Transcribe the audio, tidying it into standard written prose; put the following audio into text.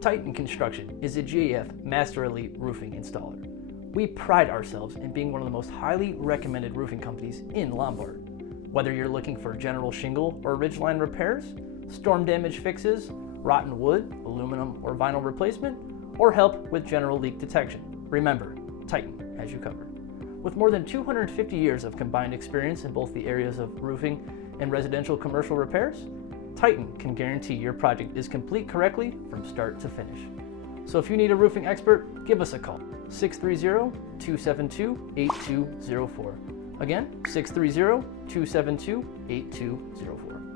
Titan Construction is a GAF Master Elite roofing installer. We pride ourselves in being one of the most highly recommended roofing companies in Lombard. Whether you're looking for general shingle or ridgeline repairs, storm damage fixes, rotten wood, aluminum or vinyl replacement, or help with general leak detection, remember, Titan has you covered. With more than 250 years of combined experience in both the areas of roofing and residential commercial repairs, Titan can guarantee your project is complete correctly from start to finish. So if you need a roofing expert, give us a call, 630-272-8204. Again, 630-272-8204.